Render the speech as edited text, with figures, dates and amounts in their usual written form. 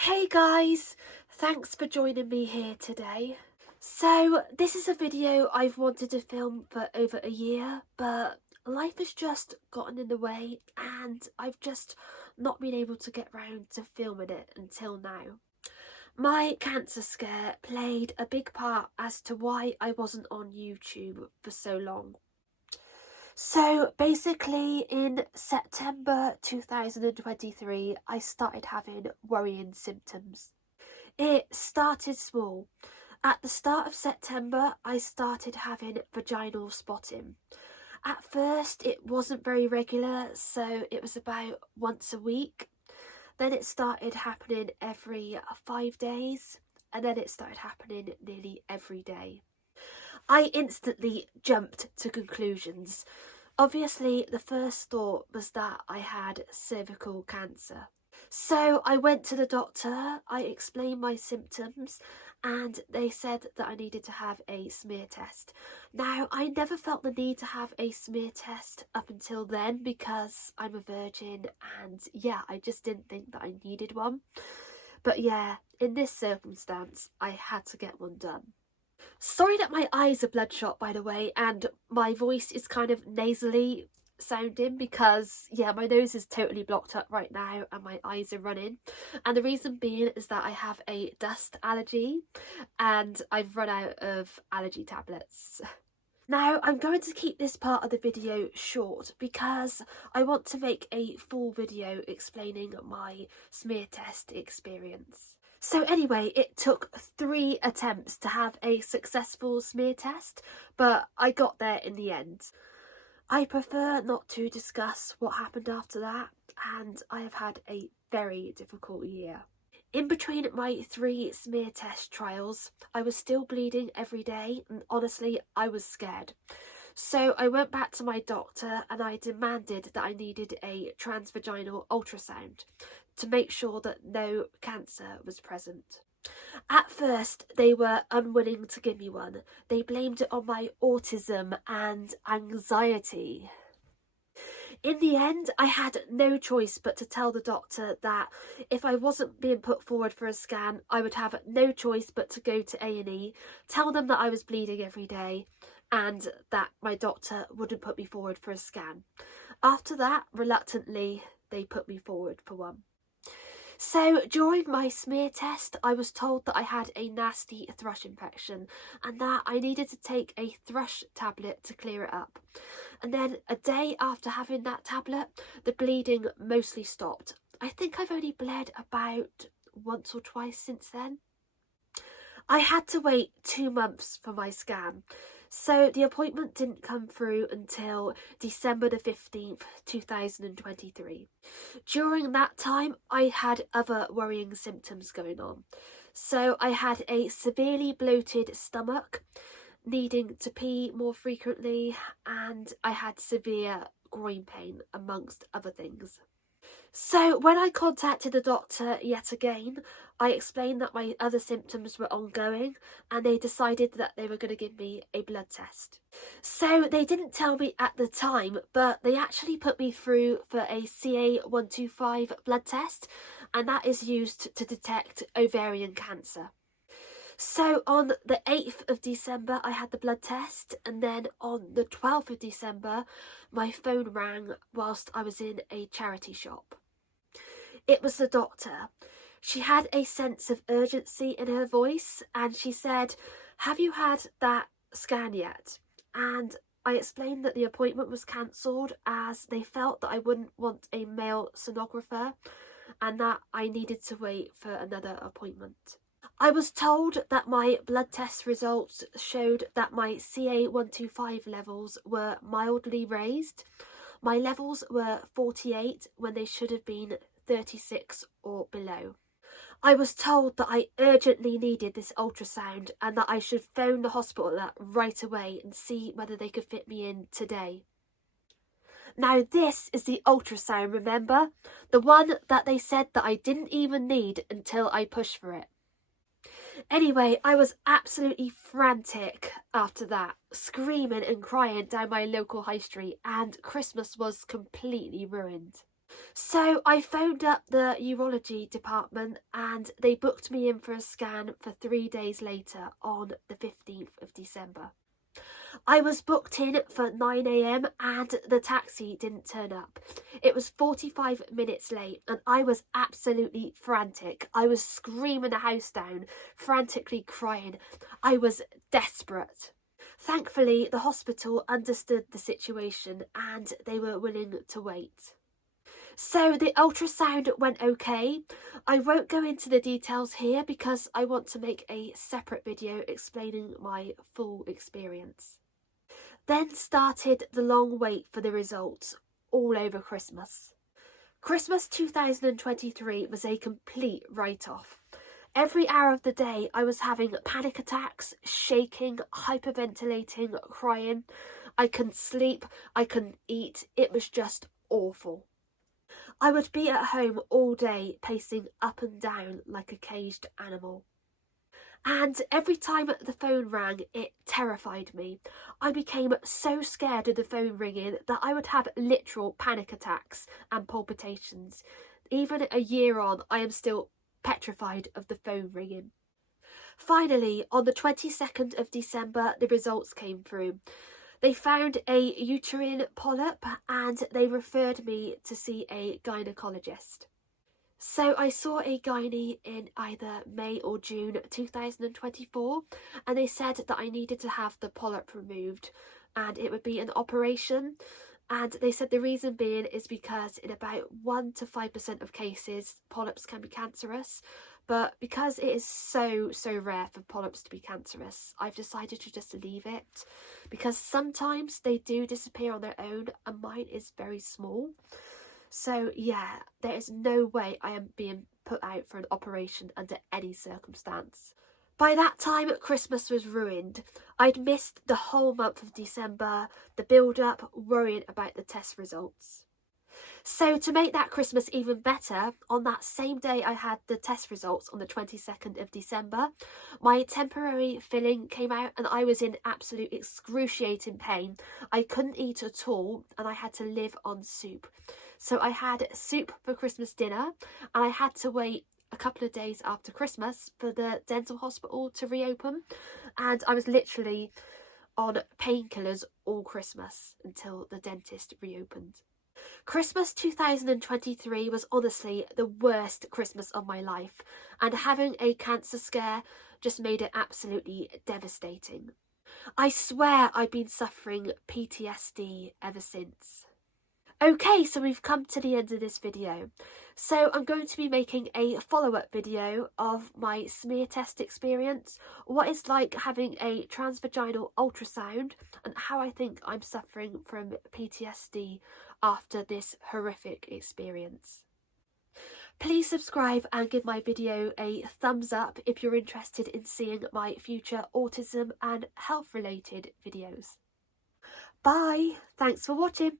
Hey guys, thanks for joining me here today. So this is a video I've wanted to film for over a year, but life has just gotten in the way and I've just not been able to get round to filming it until now. My cancer scare played a big part as to why I wasn't on YouTube for so long. So basically in September 2023 I started having worrying symptoms. It started small. At the start of September, I started having vaginal spotting. At first, it wasn't very regular, so it was about once a week. Then it started happening every 5 days, and then it started happening nearly every day. I instantly jumped to conclusions. Obviously, the first thought was that I had cervical cancer. So I went to the doctor, I explained my symptoms, and they said that I needed to have a smear test. Now, I never felt the need to have a smear test up until then because I'm a virgin, and yeah, I just didn't think that I needed one. But yeah, in this circumstance, I had to get one done. Sorry that my eyes are bloodshot, by the way, and my voice is kind of nasally sounding because yeah, my nose is totally blocked up right now and my eyes are running, and the reason being is that I have a dust allergy and I've run out of allergy tablets. Now I'm going to keep this part of the video short because I want to make a full video explaining my smear test experience. So anyway, it took 3 attempts to have a successful smear test, but I got there in the end. I prefer not to discuss what happened after that, and I have had a very difficult year. In between my 3 smear test trials, I was still bleeding every day, and honestly, I was scared. So I went back to my doctor and I demanded that I needed a transvaginal ultrasound to make sure that no cancer was present. At first, they were unwilling to give me one. They blamed it on my autism and anxiety. In the end, I had no choice but to tell the doctor that if I wasn't being put forward for a scan, I would have no choice but to go to A&E, tell them that I was bleeding every day, and that my doctor wouldn't put me forward for a scan. After that, reluctantly, they put me forward for one. So during my smear test, I was told that I had a nasty thrush infection and that I needed to take a thrush tablet to clear it up. And then a day after having that tablet, the bleeding mostly stopped. I think I've only bled about once or twice since then. I had to wait 2 months for my scan. So the appointment didn't come through until December the 15th, 2023. During that time, I had other worrying symptoms going on. So I had a severely bloated stomach, needing to pee more frequently, and I had severe groin pain, amongst other things. So when I contacted the doctor yet again, I explained that my other symptoms were ongoing and they decided that they were going to give me a blood test. So they didn't tell me at the time, but they actually put me through for a CA125 blood test, and that is used to detect ovarian cancer. So on the 8th of December, I had the blood test, and then on the 12th of December, my phone rang whilst I was in a charity shop. It was the doctor. She had a sense of urgency in her voice and she said, "Have you had that scan yet?" And I explained that the appointment was cancelled as they felt that I wouldn't want a male sonographer and that I needed to wait for another appointment. I was told that my blood test results showed that my CA125 levels were mildly raised. My levels were 48 when they should have been 36 or below. I was told that I urgently needed this ultrasound and that I should phone the hospital up right away and see whether they could fit me in today. Now this is the ultrasound, remember? The one that they said that I didn't even need until I pushed for it. Anyway, I was absolutely frantic after that, screaming and crying down my local high street, and Christmas was completely ruined. So I phoned up the urology department and they booked me in for a scan for 3 days later on the 15th of December. I was booked in for 9 a.m. and the taxi didn't turn up. It was 45 minutes late and I was absolutely frantic. I was screaming the house down, frantically crying. I was desperate. Thankfully, the hospital understood the situation and they were willing to wait. So the ultrasound went okay. I won't go into the details here because I want to make a separate video explaining my full experience. Then started the long wait for the results all over Christmas. Christmas 2023 was a complete write-off. Every hour of the day I was having panic attacks, shaking, hyperventilating, crying. I couldn't sleep, I couldn't eat, it was just awful. I would be at home all day pacing up and down like a caged animal. And every time the phone rang, it terrified me. I became so scared of the phone ringing that I would have literal panic attacks and palpitations. Even a year on, I am still petrified of the phone ringing. Finally, on the 22nd of December, the results came through. They found a uterine polyp and they referred me to see a gynaecologist. So I saw a gynae in either May or June 2024 and they said that I needed to have the polyp removed and it would be an operation. And they said the reason being is because in about 1 to 5% of cases polyps can be cancerous, but because it is so rare for polyps to be cancerous, I've decided to just leave it because sometimes they do disappear on their own and mine is very small. So yeah, there is no way I am being put out for an operation under any circumstance. By that time, Christmas was ruined. I'd missed the whole month of December, the build-up, worrying about the test results. So to make that Christmas even better, on that same day I had the test results on the 22nd of December, my temporary filling came out and I was in absolute excruciating pain. I couldn't eat at all and I had to live on soup. So I had soup for Christmas dinner and I had to wait a couple of days after Christmas for the dental hospital to reopen, and I was literally on painkillers all Christmas until the dentist reopened. Christmas 2023 was honestly the worst Christmas of my life, and having a cancer scare just made it absolutely devastating. I swear I've been suffering PTSD ever since. Okay, so we've come to the end of this video. So I'm going to be making a follow-up video of my smear test experience, what it's like having a transvaginal ultrasound, and how I think I'm suffering from PTSD after this horrific experience. Please subscribe and give my video a thumbs up if you're interested in seeing my future autism and health related videos. Bye! Thanks for watching!